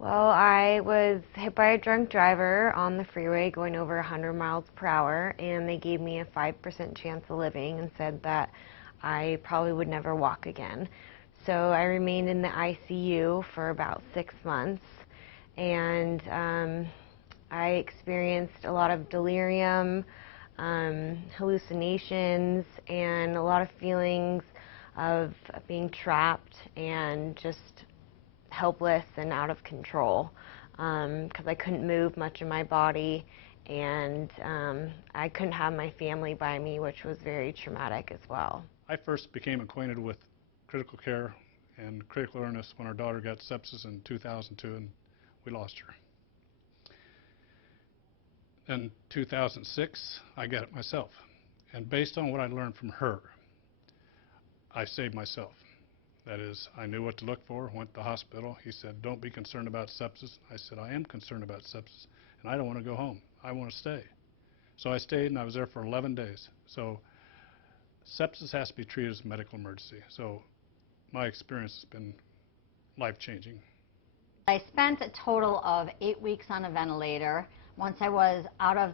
Well, I was hit by a drunk driver on the freeway going over 100 miles per hour, and they gave me a 5% chance of living and said that I probably would never walk again. So I remained in the ICU for about 6 months, and I experienced a lot of delirium, hallucinations, and a lot of feelings of being trapped and just helpless and out of control, because I couldn't move much of my body, and I couldn't have my family by me, which was very traumatic as well. I first became acquainted with critical care and critical illness when our daughter got sepsis in 2002 and we lost her. In 2006, I got it myself, and based on what I learned from her, I saved myself. That is, I knew what to look for, went to the hospital. He said, "Don't be concerned about sepsis." I said, "I am concerned about sepsis, and I don't want to go home. I want to stay." So I stayed, and I was there for 11 days. So sepsis has to be treated as a medical emergency. So my experience has been life-changing. I spent a total of 8 weeks on a ventilator. Once I was out of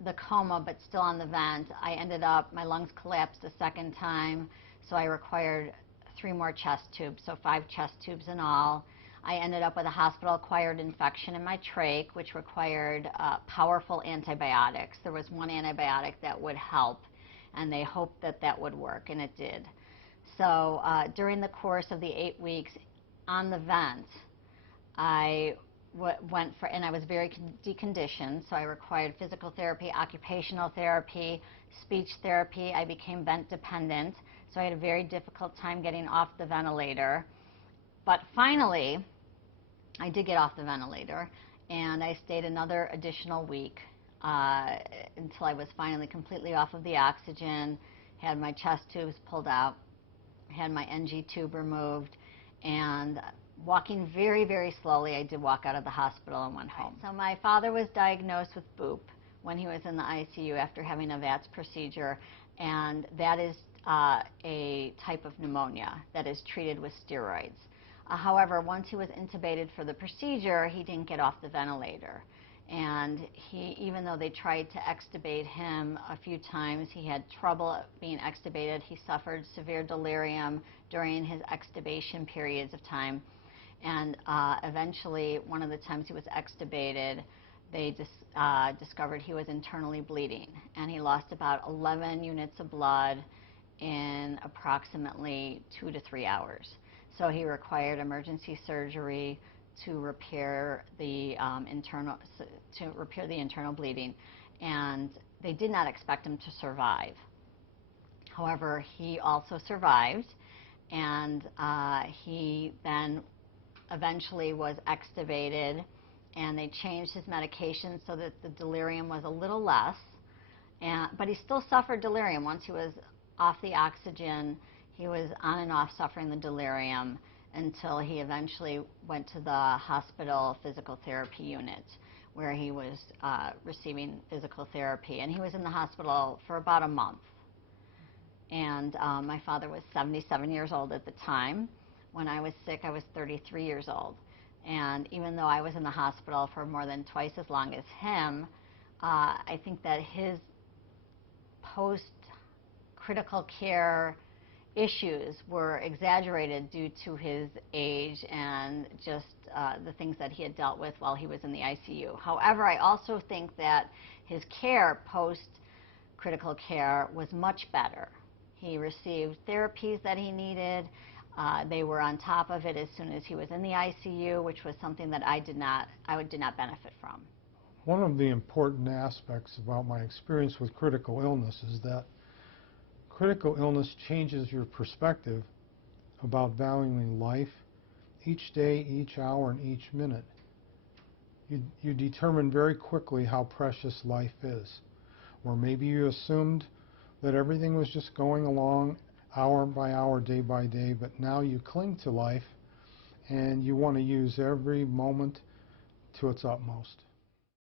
the coma but still on the vent, I ended up, my lungs collapsed a second time, so I required 3 more chest tubes, so 5 chest tubes in all. I ended up with a hospital-acquired infection in my trach, which required powerful antibiotics. There was one antibiotic that would help, and they hoped that that would work, and it did. So during the course of the 8 weeks on the vent, I and I was very deconditioned, so I required physical therapy, occupational therapy, speech therapy. I became vent dependent, so I had a very difficult time getting off the ventilator. But finally, I did get off the ventilator, and I stayed another additional week until I was finally completely off of the oxygen, had my chest tubes pulled out, had my NG tube removed, and walking very, very slowly, I did walk out of the hospital and went home. So my father was diagnosed with BOOP when he was in the ICU after having a VATS procedure, and that is a type of pneumonia that is treated with steroids. However, once he was intubated for the procedure, he didn't get off the ventilator. And even though they tried to extubate him a few times, he had trouble being extubated. He suffered severe delirium during his extubation periods of time. And eventually, one of the times he was extubated, they discovered he was internally bleeding. And he lost about 11 units of blood in approximately 2 to 3 hours. So he required emergency surgery to repair the internal bleeding, and they did not expect him to survive. However, he also survived, and he then eventually was extubated, and they changed his medication so that the delirium was a little less, but he still suffered delirium. Once he was off the oxygen, he was on and off suffering the delirium until he eventually went to the hospital physical therapy unit, where he was receiving physical therapy. And he was in the hospital for about a month. And my father was 77 years old at the time. When I was sick, I was 33 years old. And even though I was in the hospital for more than twice as long as him, I think that his post-critical care issues were exaggerated due to his age and just the things that he had dealt with while he was in the ICU. However, I also think that his care post-critical care was much better. He received therapies that he needed. They were on top of it as soon as he was in the ICU, which was something that I did not benefit from. One of the important aspects about my experience with critical illness is that critical illness changes your perspective about valuing life each day, each hour, and each minute. You determine very quickly how precious life is. Or maybe you assumed that everything was just going along hour by hour, day by day, but now you cling to life and you want to use every moment to its utmost.